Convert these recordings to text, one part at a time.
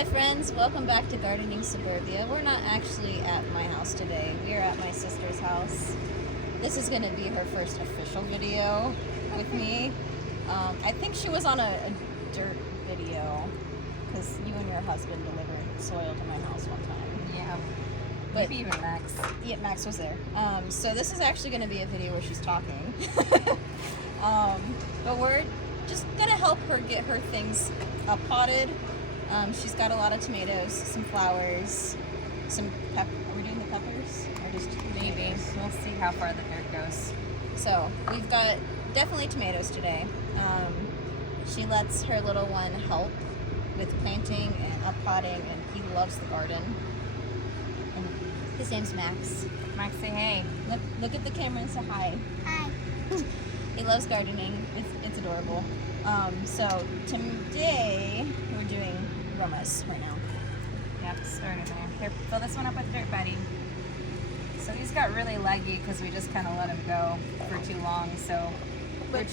Hi friends, welcome back to Gardening Suburbia. We're not actually at my house today. We are at my sister's house. This is going to be her first official video with me. I think she was on a dirt video because you and your husband delivered soil to my house one time. Yeah, But maybe even Max. yeah, Max was there. So this is actually going to be a video where she's talking. But we're just going to help her get her things potted. She's got a lot of tomatoes, some flowers, some pepper. Are we doing the peppers? Or just Maybe. tomatoes? We'll see how far the dirt goes. So we've got definitely tomatoes today. She lets her little one help with planting and uppotting, and he loves the garden. And his name's Max. Max, say hey. Look at the camera and say hi. Hi. He loves gardening. It's adorable. So today we're doing romas right now. Yep, started there. Here, fill this one up with dirt, buddy. So these got really leggy because we just kind of let them go for too long. So, Which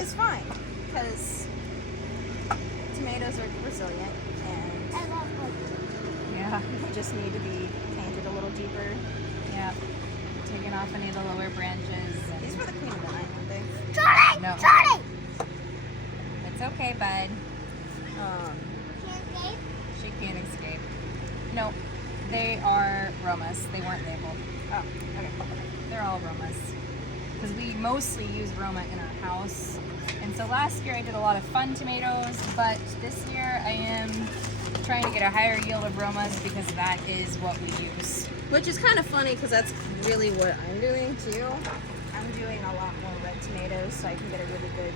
is fine because tomatoes are resilient and I love cookies. yeah, they just need to be planted a little deeper. yeah. Taking off any of the lower branches. These were the queen of the night, weren't they? Charlie! No. Charlie! It's okay, bud. Can't escape? She can't escape. No, they are Romas. They weren't labeled. Oh, okay. They're all Romas. Because we mostly use Roma in our house. And so last year I did a lot of fun tomatoes, but this year I am trying to get a higher yield of Romas because that is what we use. Which is kind of funny because that's really what I'm doing too. I'm doing a lot more red tomatoes so I can get a really good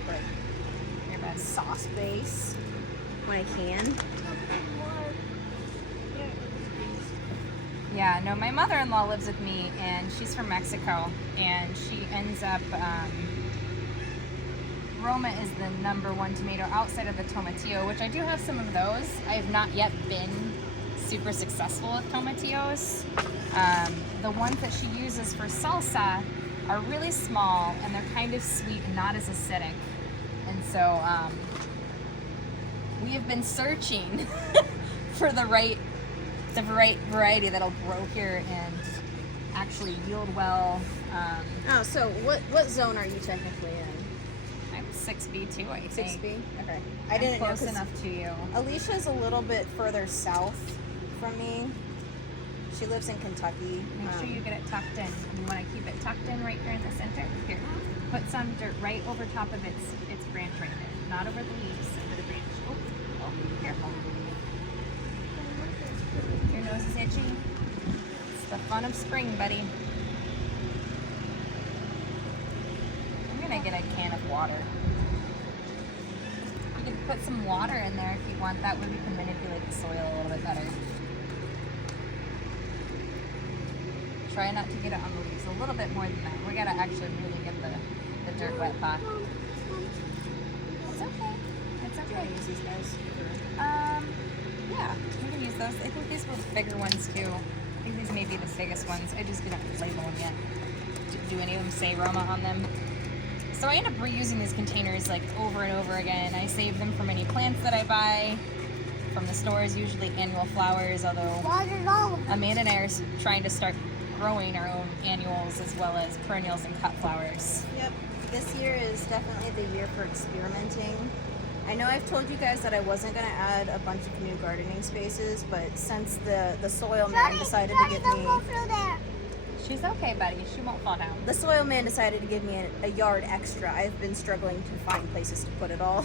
Here, bud. sauce base when I can. Yeah, no, my mother-in-law lives with me and she's from Mexico and she ends up, Roma is the #1 tomato outside of the tomatillo, which I do have some of those. I have not yet been super successful with tomatillos. The ones that she uses for salsa are really small and they're kind of sweet and not as acidic. And so we have been searching for the right variety that'll grow here and actually yield well. Oh, so what zone are you technically in? I'm 6B2, I think. 6B? Okay. I I didn't know close 'cause enough to you. Alicia's a little bit further south from me. She lives in Kentucky. Make sure you get it tucked in. You want to keep it tucked in right here in the center. Here, put some dirt right over top of its branch right there. Not over the leaves, over the branch. Oh, careful. Your nose is itchy. It's the fun of spring, buddy. I'm gonna get a can of water. You can put some water in there if you want. That way we can manipulate the soil a little bit better. Try not to get it on the leaves. A little bit more than that. We gotta actually really get the dirt wet pot. It's okay. It's Do you okay. want to use these guys? Yeah, we can use those. I think these were the bigger ones too. I think these may be the biggest ones. I just didn't label them yet. Do any of them say Roma on them? So I end up reusing these containers like over and over again. I save them from any plants that I buy from the stores, usually annual flowers, although Water's all over. Amanda and I are trying to start growing our own annuals as well as perennials and cut flowers. Yep. This year is definitely the year for experimenting. I know I've told you guys that I wasn't going to add a bunch of new gardening spaces, but since the soil man decided to give don't me go through there. She's okay, buddy. She won't fall down. the soil man decided to give me a yard extra, I've been struggling to find places to put it all.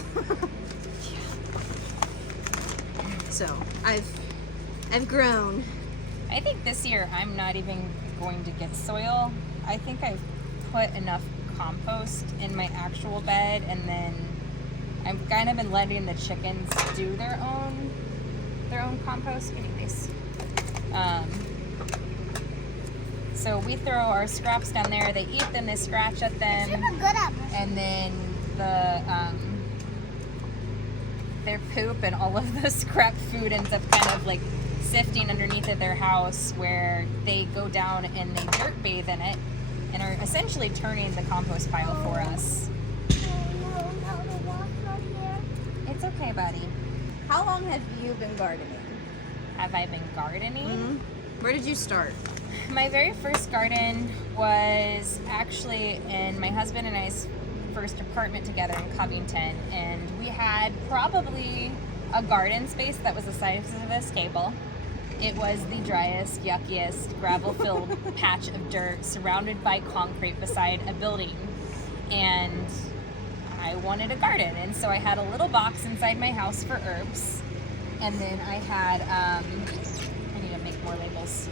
So I've grown. I think this year I'm not even going to get soil. I think I've put enough compost in my actual bed, and then I've kind of been letting the chickens do their own compost. Anyways, so we throw our scraps down there. They eat them. They scratch at them, Super good at this. and then their poop and all of the scrap food ends up kind of like sifting underneath of their house, where they go down and they dirt bathe in it and are essentially turning the compost pile for us. No, the water's right there. It's okay, buddy. How long have you been gardening? Have I been gardening? Where did you start? My very first garden was actually in my husband and I's first apartment together in Covington, and we had probably a garden space that was the size of this table. It was the driest, yuckiest, gravel-filled patch of dirt surrounded by concrete beside a building, and I wanted a garden, and so I had a little box inside my house for herbs, and then I had, I need to make more labels.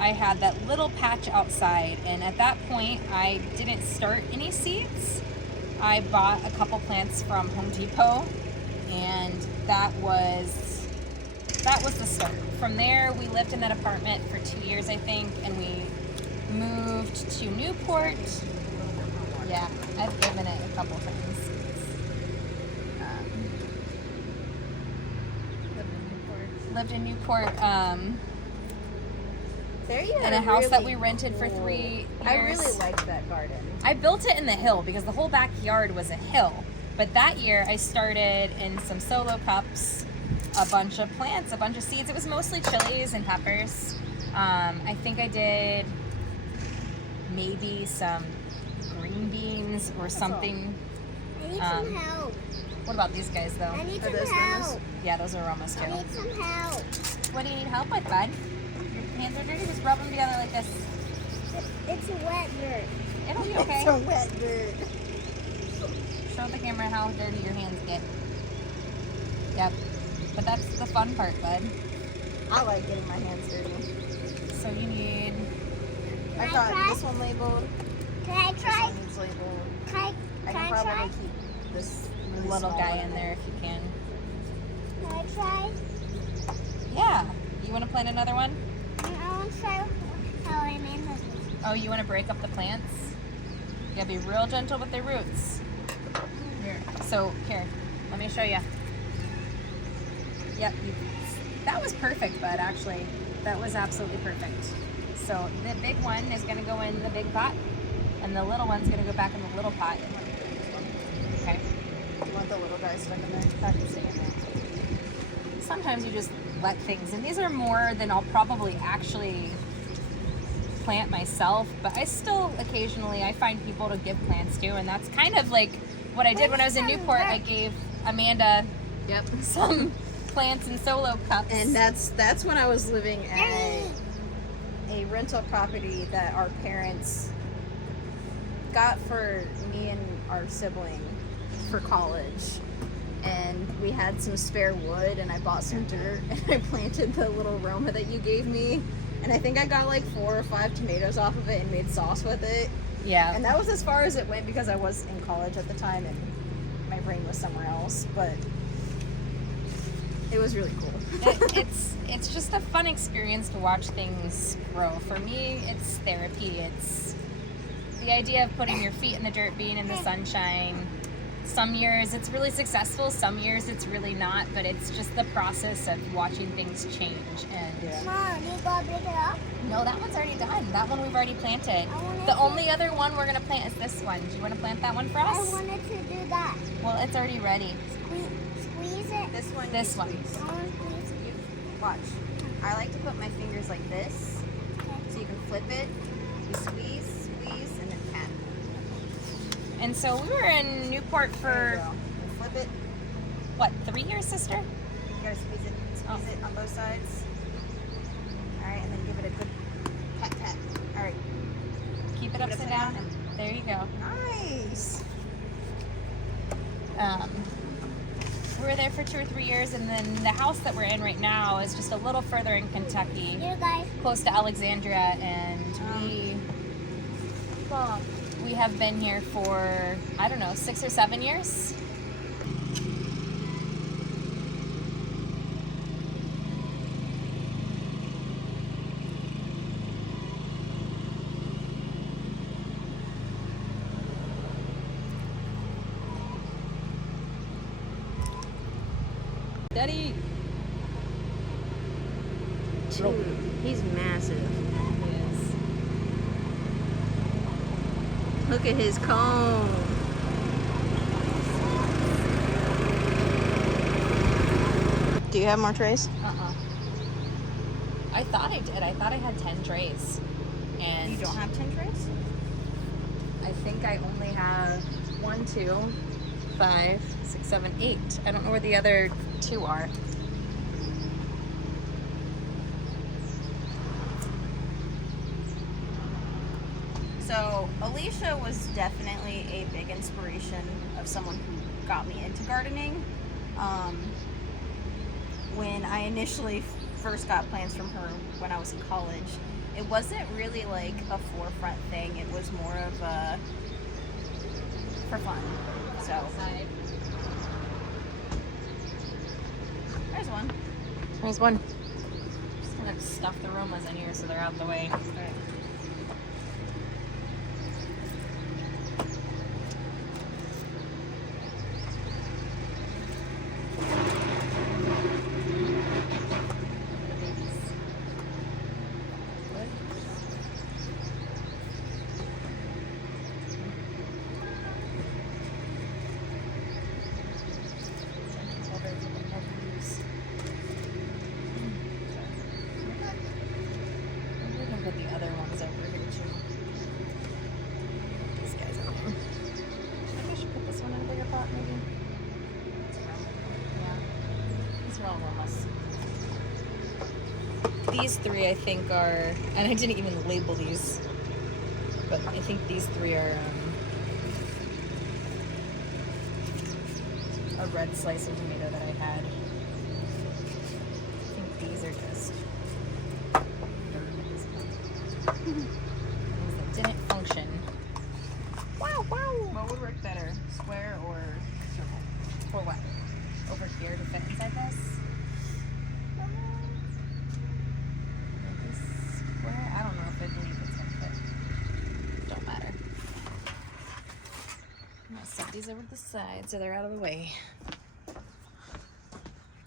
I had that little patch outside, and at that point I didn't start any seeds. I bought a couple plants from Home Depot, and that was the start. From there, we lived in that apartment for 2 years, I think, and we moved to Newport. Yeah, I've given it a couple times. Lived in Newport. There you In a house that we rented for 3 years. I really liked that garden. I built it in the hill because the whole backyard was a hill. But that year I started in some solo cups, a bunch of plants, a bunch of seeds. It was mostly chilies and peppers. I think I did maybe some green beans or something. I need some help. What about these guys though? I need Are some those help. Yeah, those are aromas too. I need some help. What do you need help with, bud? Your hands are dirty? Just rub them together like this. It's wet dirt. It'll be okay. It's a wet dirt. Show the camera how dirty your hands get. Yep. But that's the fun part, bud. I like getting my hands dirty. So you need... I I got try? this one labeled. Can I This try? one needs labeled. I Can can I probably try? keep this really little small guy one in there if you can. Can I try? Yeah. You want to plant another one? I want to try how I made this. Oh, you want to break up the plants? You gotta be real gentle with their roots. Here. So, here. Let me show you. Yep. That was perfect, bud, actually. That was absolutely perfect. So, the big one is going to go in the big pot, and the little one's going to go back in the little pot. Okay. You want the little guy stuck in there? That can stay in there. Sometimes you just let things, and these are more than I'll probably actually plant myself, but I still occasionally, I find people to give plants to, and that's kind of like what I did when I was in Newport. I gave Amanda some plants in solo cups. And that's when I was living at a rental property that our parents got for me and our sibling for college. And we had some spare wood, and I bought some dirt, and I planted the little Roma that you gave me. And I think I got like 4 or 5 tomatoes off of it and made sauce with it. Yeah. And that was as far as it went because I was in college at the time and my brain was somewhere else. But it was really cool. It's just a fun experience to watch things grow. For me, it's therapy. It's the idea of putting your feet in the dirt, being in the sunshine. Some years it's really successful, some years it's really not, but it's just the process of watching things change. And Mom, you gotta break it up? no, that one's already done. That one we've already planted. The only other one we're gonna plant is this one. Do you want to plant that one for I us? wanted to do that. Well, it's already ready. Squeeze it. This one. This one. I want to squeeze it. You watch. I like to put my fingers like this, so you can flip it. You squeeze, and then pat. And so we were in Newport There you for go. Flip it. what, 3 years, sister? You gotta squeeze it on both sides. All right, and then give it a good pat. All right. Keep it upside down. And there you go. Nice. We were there for 2 or 3 years, and then the house that we're in right now is just a little further in Kentucky, You guys. close to Alexandria, and we have been here for, I don't know, 6 or 7 years. Daddy! Dude, he's massive. Look at his cone. Do you have more trays? I thought I did. I thought I had 10 trays. And You don't have 10 trays? I think I only have 1, 2, 5, 6, 7, 8. I don't know where the other 2 are. So Alicia was definitely a big inspiration of someone who got me into gardening. When I initially first got plants from her when I was in college, it wasn't really like a forefront thing. It was more of a for fun. So there's one. There's one. Just gonna stuff the aromas in here so they're out of the way. Put the other ones over here too. These guys are new. Maybe I should put this one in a bigger pot, maybe. Yeah. These are all aromas. These 3 I think are, and I didn't even label these, but I think these 3 are a red slice of tomato that I had. I think these are just things that didn't function. Wow, wow. What would work better, square or circle? For what? Over here to fit inside this? Maybe square? I don't know if it's gonna fit. Don't matter. I'm gonna set these over to the side so they're out of the way.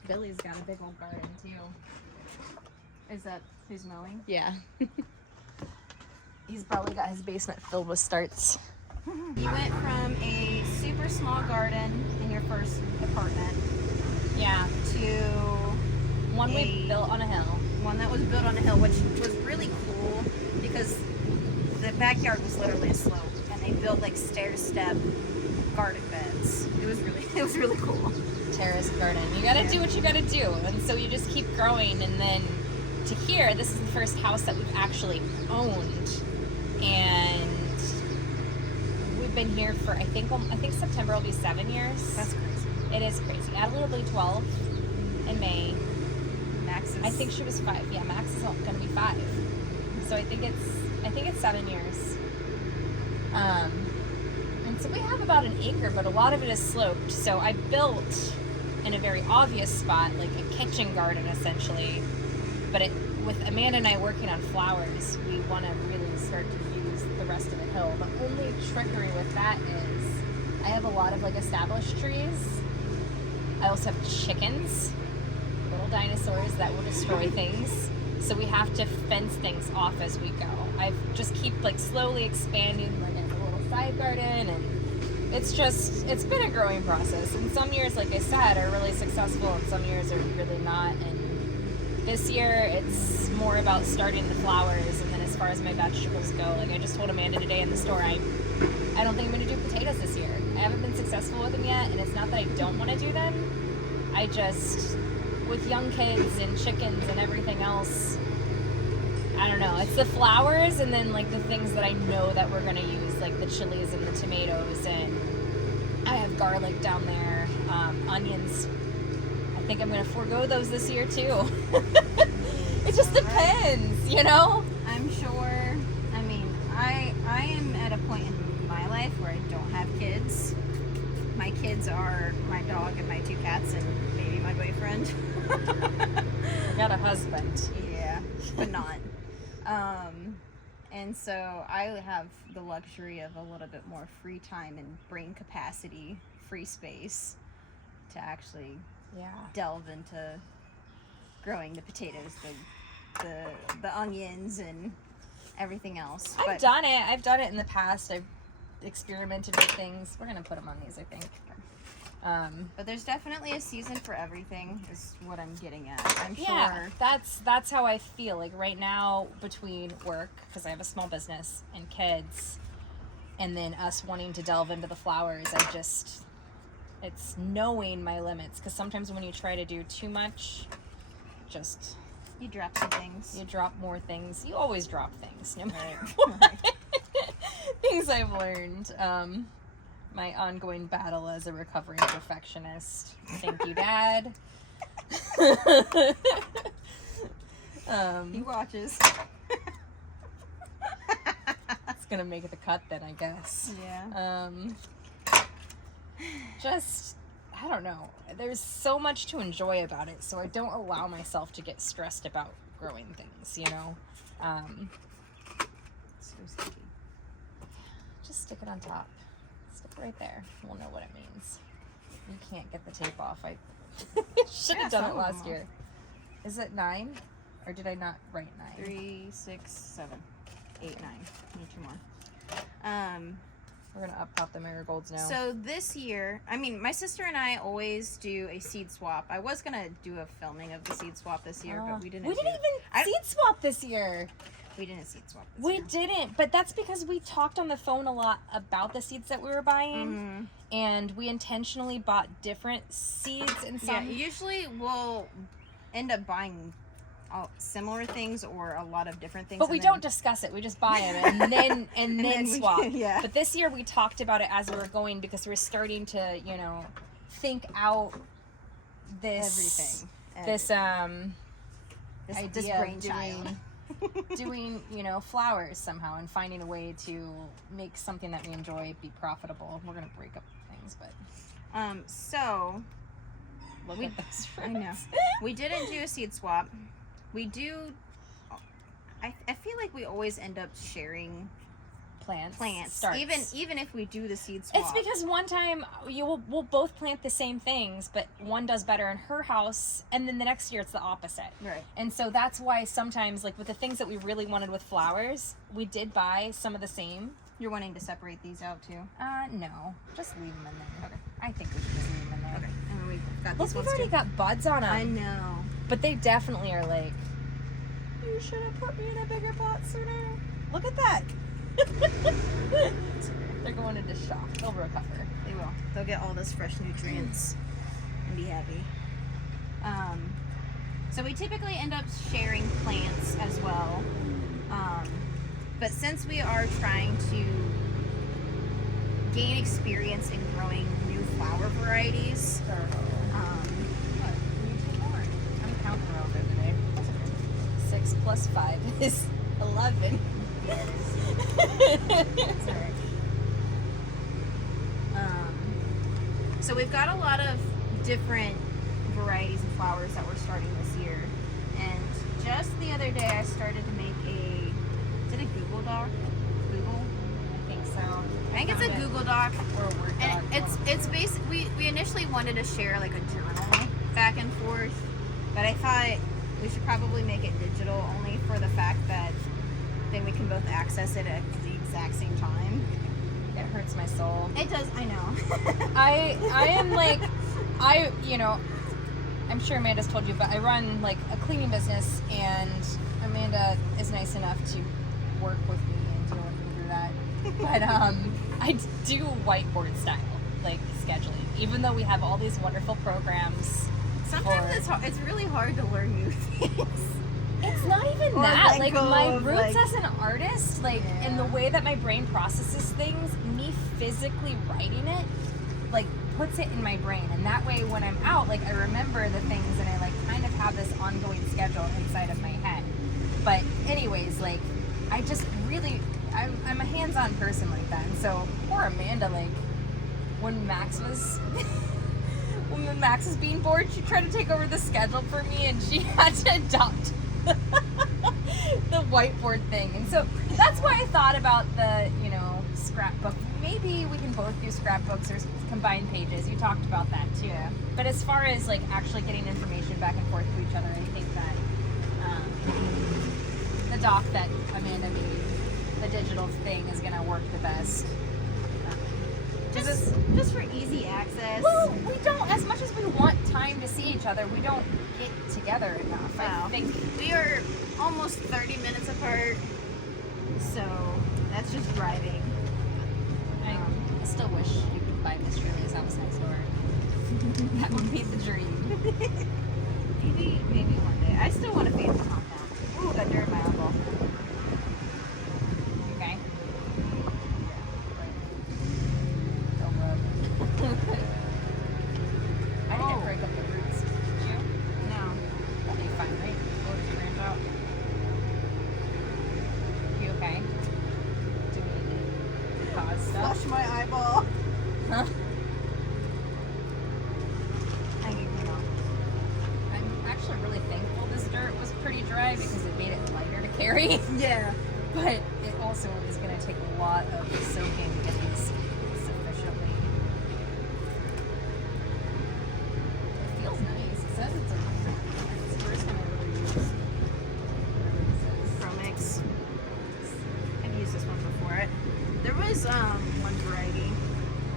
Billy's got a big old garden too. Is that who's mowing? Yeah. He's probably got his basement filled with starts. You went from a super small garden in your first apartment, Yeah. to One we built on a hill. one that was built on a hill, which was really cool because the backyard was literally a slope, and they built like stair-step garden beds. It was really cool. Terrace garden. You gotta do what you gotta do. And so you just keep growing, and then to here, this is the first house that we've actually owned. And we've been here for I think September will be 7 years. That's crazy. It is crazy. Adelaide will be 12 in May. Max is. I think she was 5. Yeah, Max is gonna be 5. So I think it's 7 years. And so we have about an acre, but a lot of it is sloped. So I built in a very obvious spot, like a kitchen garden essentially. But with Amanda and I working on flowers, we want to really start to use the rest of the hill. The only trickery with that is I have a lot of like established trees. I also have chickens, little dinosaurs that will destroy things. So we have to fence things off as we go. I just keep like slowly expanding like a little side garden, and it's been a growing process. And some years, like I said, are really successful, and some years are really not. And this year, it's more about starting the flowers, and then as far as my vegetables go, like I just told Amanda today in the store, I don't think I'm going to do potatoes this year. I haven't been successful with them yet, and it's not that I don't want to do them. I just, with young kids and chickens and everything else, I don't know. It's the flowers and then like the things that I know that we're going to use, like the chilies and the tomatoes, and I have garlic down there, onions. I think I'm going to forego those this year too. It just depends, you know? I'm sure. I mean, I am at a point in my life where I don't have kids. My kids are my dog and my 2 cats and maybe my boyfriend. I got a husband. Yeah, but not. And so I have the luxury of a little bit more free time and brain capacity, free space to actually delve into growing the potatoes, the onions, and everything else. I've done it in the past. I've experimented with things. We're gonna put them on these, I think. But there's definitely a season for everything, is what I'm getting at. I'm Yeah, sure. that's how I feel. Like right now, between work, because I have a small business, and kids, and then us wanting to delve into the flowers, it's knowing my limits. Because sometimes when you try to do too much, just You drop some things. you drop more things. You always drop things, no matter Right. what. Things I've learned. My ongoing battle as a recovering perfectionist. Thank you, Dad. He watches. It's gonna make the cut then, I guess. Yeah. I don't know. There's so much to enjoy about it, so I don't allow myself to get stressed about growing things, you know? So sticky. Just stick it on top. Stick it right there. We'll know what it means. You can't get the tape off. I should have done some it of last them year. Is it 9? Or did I not write 9? 3, 6, 7, 8, 9. Need 2 more. We're gonna up pop the marigolds now. So this year, I mean, my sister and I always do a seed swap. I was gonna do a filming of the seed swap this year, but we didn't. We didn't even seed swap this year. We didn't seed swap this We year. didn't, but that's because we talked on the phone a lot about the seeds that we were buying, Mm-hmm. and we intentionally bought different seeds and Yeah, some. usually we'll end up buying all similar things or a lot of different things. But we and then- don't discuss it. We just buy them and then then we- swap. yeah. But this year we talked about it as we were going because we were starting to, think out this Everything. This idea of brainchild. doing flowers somehow and finding a way to make something that we enjoy be profitable. We're gonna break up things, but So look at this. I know we didn't do a seed swap. We do. I feel like we always end up sharing plants, starts. even if we do the seed swap. It's because one time we'll both plant the same things, but one does better in her house, and then the next year it's the opposite. Right. And so that's why sometimes, like with the things that we really wanted with flowers, we did buy some of the same. You're wanting to separate these out too. No, just leave them in there. Okay. I think we should just leave them in there. Okay. And we've got Look, these we've ones already too. got buds on them. I know. But they definitely are like, you should have put me in a bigger pot sooner. Look at that. They're going into shock. They'll recover. They will. They'll get all those fresh nutrients and be happy. So we typically end up sharing plants as well. But since we are trying to gain experience in growing new flower varieties, I'm counting wrong today. 6 plus 5 is 11. Sorry. So we've got a lot of different varieties of flowers that we're starting this year. And just the other day I started to make is it a Google Doc? Google? I think so. I think it's a Google Doc. Or a Word doc. And it's basically, we initially wanted to share like a journal back and forth, but I thought we should probably make it digital only for the fact that then we can both access it at the exact same time. It hurts my soul. It does, I know. I am like, I'm sure Amanda's told you, but I run like a cleaning business, and Amanda is nice enough to work with me and deal with me through that. But I do whiteboard style, like scheduling, even though we have all these wonderful programs. Sometimes it's really hard to learn new things. It's not even Or that. let Like go my of, roots like- as an artist, like Yeah. in the way that my brain processes things, me physically writing it, like puts it in my brain, and that way when I'm out, like I remember the things, and I like kind of have this ongoing schedule inside of my head. But anyways, like I just really, I'm a hands-on person like that, and so poor Amanda, like when Max was. When Max was being bored, she tried to take over the schedule for me, and she had to adopt the whiteboard thing. And so that's why I thought about the, scrapbook. Maybe we can both do scrapbooks or combine pages. You talked about that too. Yeah. But as far as like actually getting information back and forth to each other, I think that the doc that Amanda made, the digital thing, is gonna work the best. Just for easy access. Well, we don't, as much as we want time to see each other, we don't get together enough. Wow. I think We are almost 30 minutes apart, so that's just driving. I still wish you could buy Miss Julie's house next door. That would be the dream. Maybe one day. I still want a family compound. Ooh, got dirt in my elbow. Okay. Don't rub. I didn't break up the roots. Did you? No. That'll be fine, right? Or did you branch out? You okay? Do we need to pause stuff? Flush my eyeball. Huh? I need to know. I'm actually really thankful this dirt was pretty dry because it made it lighter to carry. Yeah. But it also is going to take a lot of soaking to get these sufficiently. It feels nice. It says it's the first time I really use whatever this is. Promix. I've used this one before. There was one variety.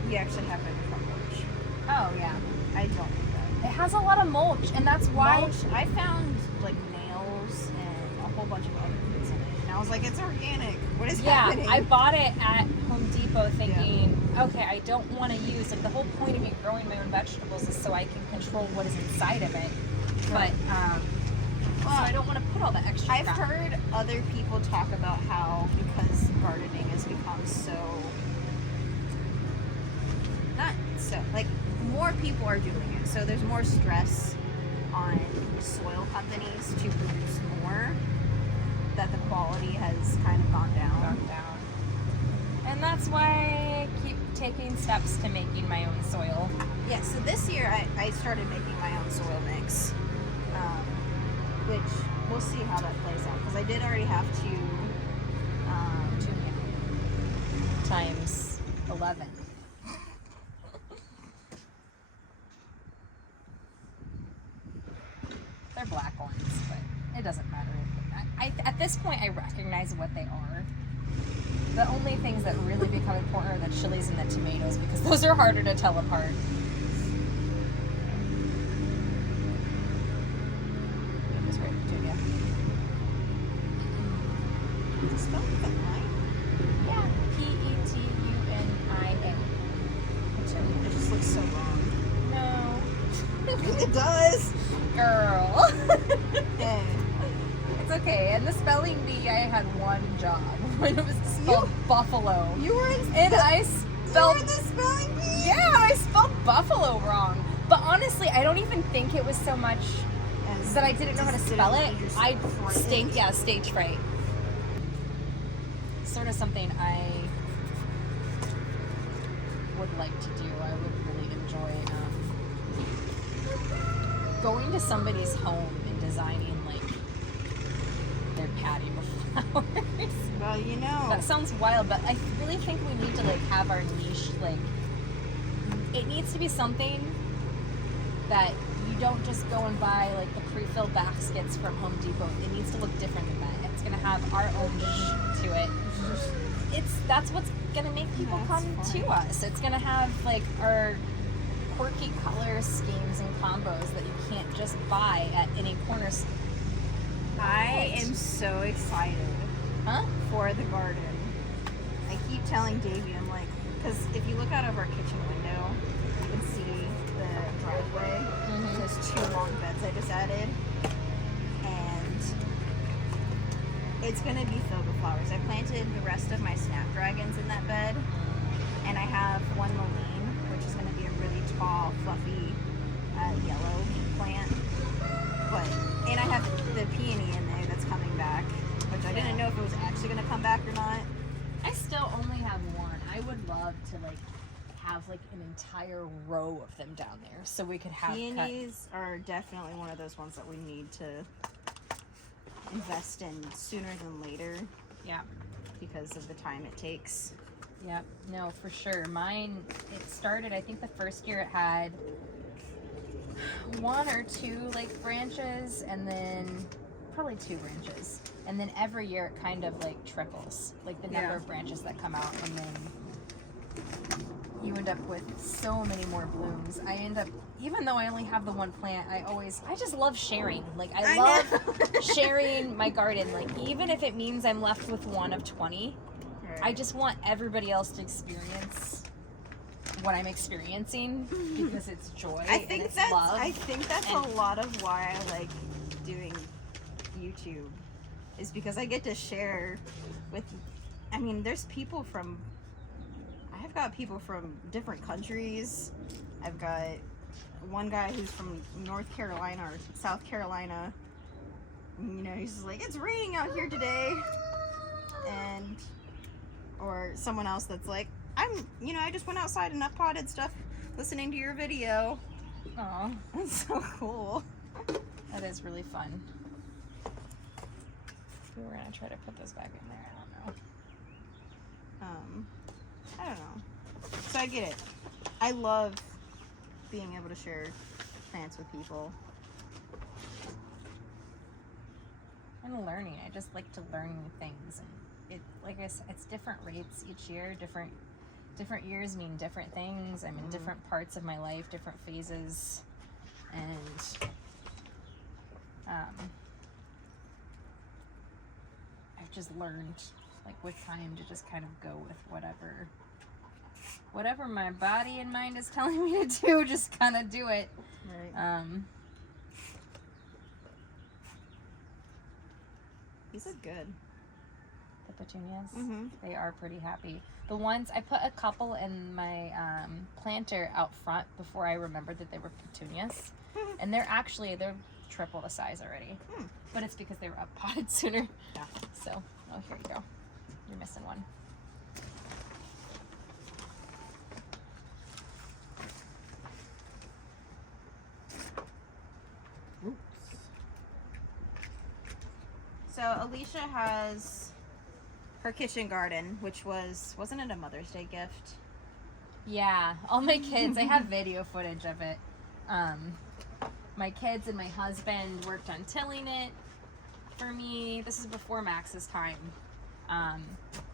We actually have it from mulch. Oh, yeah. I don't think that. It has a lot of mulch, and that's why. Mulch, I found like nails and a whole bunch of other things in it. And I was like, it's organic. What is happening? I bought it at Home Depot thinking, okay, I don't want to use, like, the whole point of me growing my own vegetables is so I can control what is inside of it. But, so I don't want to put all the extra I've crap. heard other people talk about how because gardening has become so not so like more people are doing it, so there's more stress on soil companies to produce more, that the quality has kind of gone down. And that's why I keep taking steps to making my own soil. Yeah, so this year I started making my own soil mix, which we'll see how that plays out, because I did already have to Times 11. They're black ones, but it doesn't matter. At this point, I recognize what they are. The only things that really become important are the chilies and the tomatoes, because those are harder to tell apart. I'm just right between you. Is it spelled with an I? Yeah, Petunia. It just looks so wrong. No. It does. Girl. Yeah. It's okay. And the spelling bee, I had one job when it was spelled buffalo. You were in And I spelled. the spelling bee? Yeah, I spelled buffalo wrong. But honestly, I don't even think it was so much As that I didn't know how to just spell it. didn't- you're I frightened. stage fright. Sort of something I would like to do. I would really enjoy going to somebody's home and designing like their patio flowers. Well, you know. That sounds wild, but I really think we need to like have our niche. Like, it needs to be something that you don't just go and buy like the pre-filled baskets from Home Depot. It needs to look different than that. It's gonna have our own to it. That's what's gonna make people That's come fine. to us. It's gonna have like our quirky color schemes and combos that you can't just buy at any corner store. I am so excited Huh? for the garden. I keep telling Davey, I'm like, because if you look out of our kitchen window, you can see the driveway. Mhm. There's 2 long beds I just added. And it's going to be filled with flowers. I planted the rest of my snapdragons in that bed. And I have one mullein, which is going to be a really tall, fluffy, yellow plant. And I have the peony in there that's coming back, which I didn't know if it was actually going to come back or not. I still only have one. I would love to like have like an entire row of them down there, so we could have Peonies are definitely one of those ones that we need to invest in sooner than later Yeah, because of the time it takes. yep. No, for sure. Mine. It started. I think the first year it had 1 or 2 like branches, and then probably 2 branches, and then every year it kind of like trickles, like the number Yeah. of branches that come out, and then you end up with so many more blooms. I end up, even though I only have the one plant, I just love sharing. Like, I love sharing my garden. Like, even if it means I'm left with one of 20, Right. I just want everybody else to experience what I'm experiencing because it's joy and it's love. I think that's a lot of why I like doing YouTube, is because I get to share with, I mean, there's people from, I've got people from different countries. I've got one guy who's from North Carolina or South Carolina. You know, he's just like, it's raining out here today. And, or someone else that's like, I just went outside and uppotted stuff listening to your video. Aw, That's so cool. that is really fun. We were gonna try to put this back in there. I don't know. So I get it. I love being able to share plants with people. And learning. I just like to learn new things, and it, like I said, it's different rates each year. Different years mean different things. I'm in different parts of my life, different phases, and I've just learned, like, with time, to just kind of go with whatever my body and mind is telling me to do. Just kind of do it. Right. These are good. The petunias, Mm-hmm. they are pretty happy. The ones, I put a couple in my planter out front before I remembered that they were petunias. And they're triple the size already. But it's because they were up potted sooner. Yeah. So, oh, here you go. You're missing one. So Alicia has her kitchen garden, which wasn't it a Mother's Day gift? Yeah, all my kids, I have video footage of it. My kids and my husband worked on tilling it for me. This is before Max's time.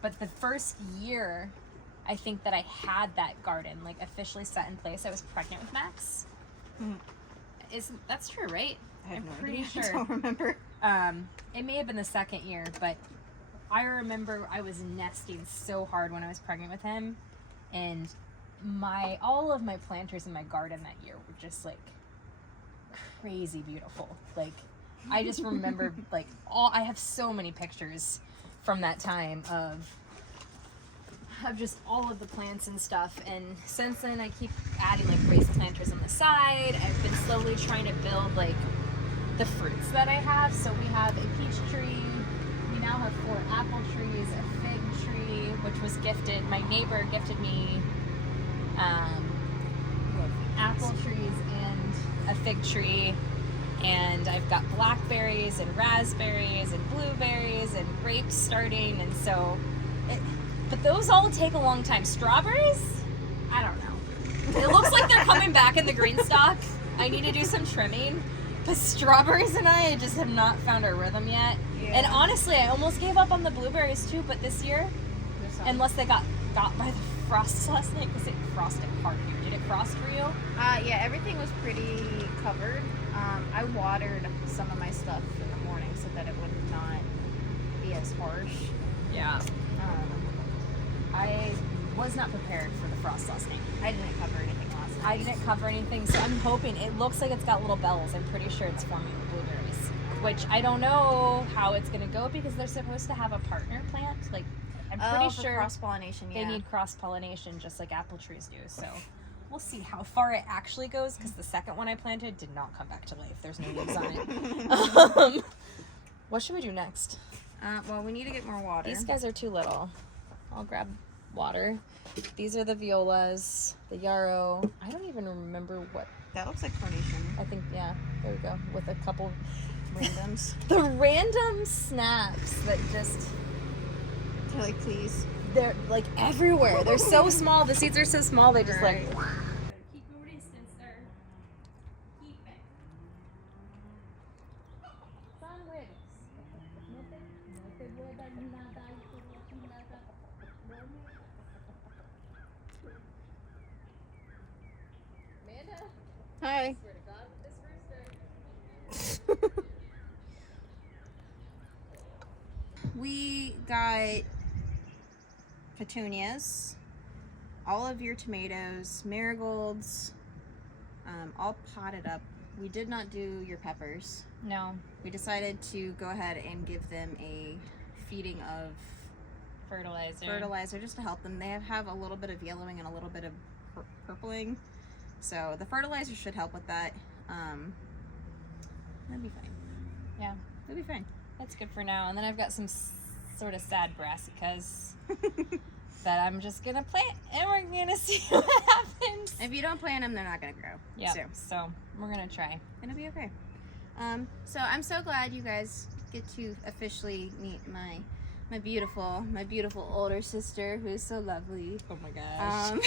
But the first year, I think that I had that garden like officially set in place, I was pregnant with Max. That's true, right? I have I'm no pretty idea. sure. I don't remember. It may have been the second year, but I remember I was nesting so hard when I was pregnant with him, and all of my planters in my garden that year were just like crazy beautiful. Like, I just remember like I have so many pictures from that time of just all of the plants and stuff, and since then I keep adding like raised planters on the side. I've been slowly trying to build like the fruits that I have. So we have a peach tree, we now have 4 apple trees, a fig tree, which was gifted, my neighbor gifted me apple trees and a fig tree, and I've got blackberries and raspberries and blueberries and grapes starting, and so but those all take a long time. Strawberries, I don't know, it looks like they're coming back in the Greenstalk. I need to do some trimming, but strawberries and I just have not found our rhythm yet. And honestly, I almost gave up on the blueberries too, but this year, unless they got by the frosts last night, because it frosted hard here. Did it frost for you? Yeah, everything was pretty covered. I watered some of my stuff in the morning so that it would not be as harsh. Yeah. I was not prepared for the frost last night. I didn't cover anything last night. I didn't cover anything, so I'm hoping. It looks like it's got little bells. I'm pretty sure it's forming blueberries, which I don't know how it's going to go because they're supposed to have a partner plant. Like, I'm pretty sure cross-pollination, they need cross-pollination just like apple trees do. So we'll see how far it actually goes, because the second one I planted did not come back to life. There's no leaves on it. What should we do next? Well, we need to get more water. These guys are too little. I'll grab water. These are the violas, the yarrow. I don't even remember what. That looks like carnation. I think, yeah, there we go. With a couple Randoms. the random snaps that just, They're like, please. they're like everywhere. They're so small. The seeds are so small. They just like. Right. Keep your distance, sir. Keep it. Hi. We got petunias, all of your tomatoes, marigolds, all potted up. We did not do your peppers. No. We decided to go ahead and give them a feeding of fertilizer just to help them. They have a little bit of yellowing and a little bit of purpling. So the fertilizer should help with that. That'd be fine. Yeah. That'd be fine. That's good for now. And then I've got some sort of sad brassicas that I'm just gonna plant, and we're gonna see what happens. If you don't plant them, they're not gonna grow. Yeah. So we're gonna try. It'll be okay. So I'm so glad you guys get to officially meet my beautiful older sister, who's so lovely. Oh my gosh.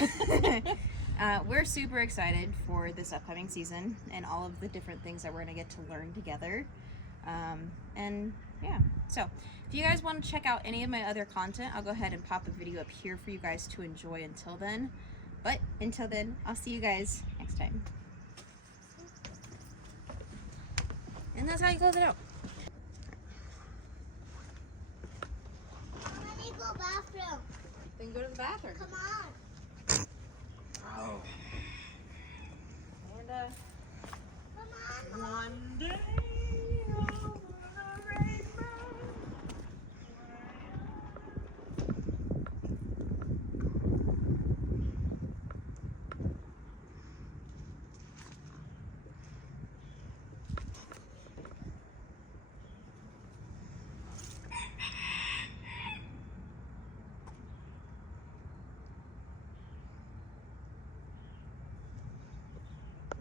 We're super excited for this upcoming season and all of the different things that we're gonna get to learn together. And yeah, so if you guys want to check out any of my other content, I'll go ahead and pop a video up here for you guys to enjoy until then. But until then, I'll see you guys next time. And that's how you close it out. I need to go bathroom. Then go to the bathroom. Come on.